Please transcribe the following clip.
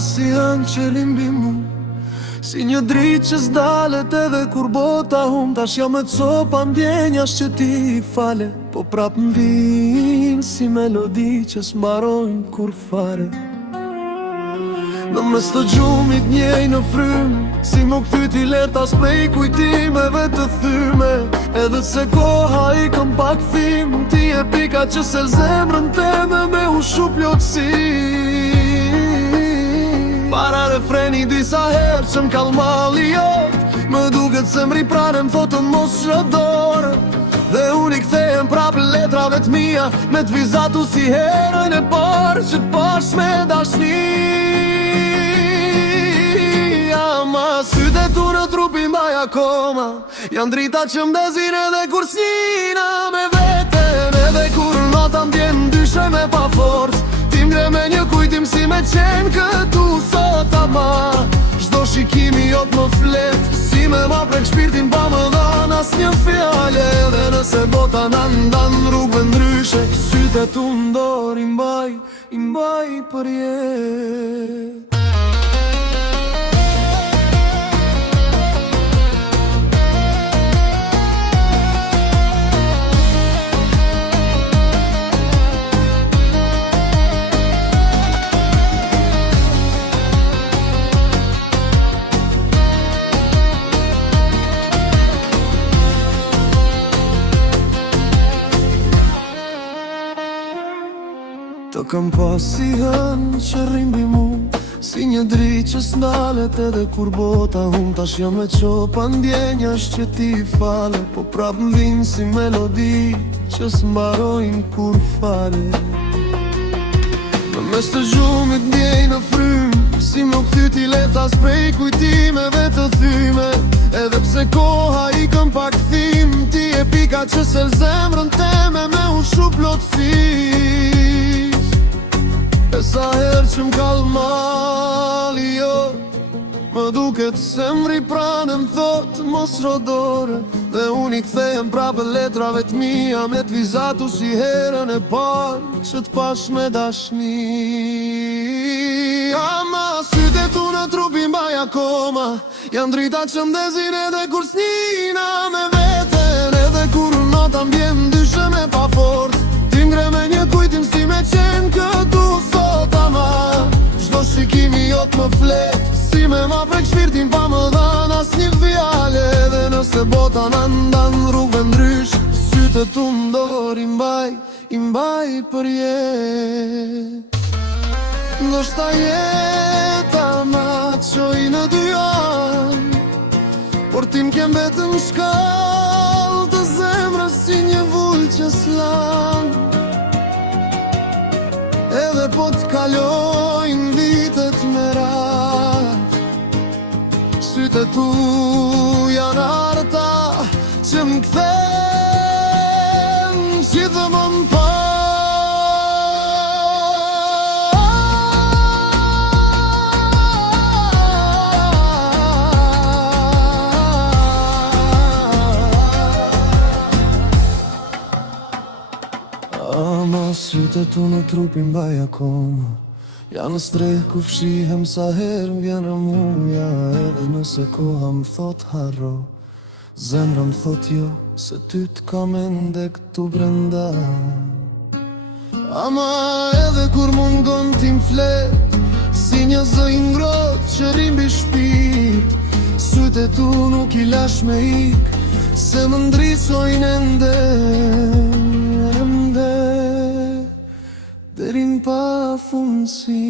si hënë që limbi mu, si një dritë që s'dalet edhe kur bota hum. Tash jam me copa ndjenjash që ti I fale, po prap m'vin si melodi që s'mbarojnë kur fare. Në mes të gjumit njej në frym, si më kthyti letas prej kujtimeve të thyme. Edhe se koha I këm pak thim, ti e pika që sel zemrën teme me u shu plotësi. Para refreni disa herë që m'kallmalli jot, më duket se m'ri prane m'thotë mos shëdorë. Dhe unë I kthehem prap letrave t'mija, me t'vizatu si herën e parë që t'pash me dashni. Ama sytë tu në trupi mbaj akoma, janë drita që m'dezin edhe kur s'njina me veten. Edhe kur nota m'djen ndyshe me pa forcë, ti m'gre me një kujtim si me qenë këtu sot. Ama çdo shikimi jot më flet, si me ma prek shpirtin pa më dhan as një fjale. Edhe nëse bota na ndan rrugëve ndryshe, sytë tu ndor I mbaj për jetë. Të kam pas si hënë që rimbi mu, si një dritë që s'ndalet edhe kur bota hum. Tash jam me qopa ndjenjash që ti I fale, po prap m'vin si melodi që s'mbarojnë kur fare. Në mes të gjumit ndjej në frym, si më kthyti letas prej kujtimeve të thyme. Edhe pse koha I këm pak thim, ti e pika që sel zemrën teme me u shu plotësi. E sa herë që m'kallmalli jot, më duket se m'ri prane m'thot mos rodore. Dhe unë I kthehem prapë letrave t'mija, me t'vizatu si herën e parë që t'pash me dashni. Ama sytë tu në trupi mbaj akoma, janë drita që m'dezin edhe kur s'njina me veten. Edhe kur nota m'bjen ndyshe me pa forcë, ti m'gre me një kujtim si me qenë këtu sot. Ama çdo shikimi jot më flet, si me ma prek shpirtin pa më dhan as një fjale. Edhe nëse bota na ndan rrugëve ndryshe, sytë tu ndor I mbaj për jetë. Ndoshta jeta ma qoj në dy janë, por ti m'kem vetëm shkallë të zemrës si një vull që s'lan. Edhe po t'kalojnë vitet me radhë, sytë tu janë arta që m'kthen gjithmonë m'pa. Ama sytë tu në trupi mbaj akoma, janë streh ku fshihem sa herë m'vjen rëmuja. Edhe nëse koha m'thot harro, zemra m'thot jo, se ty t'kam ende këtu brenda. Ama edhe kur mungon ti m'flet, si një zë I ngrot që rimbi shpirt, sytë tu nuk I lash me ik, se më ndrisojnë ende derin pa fundësi.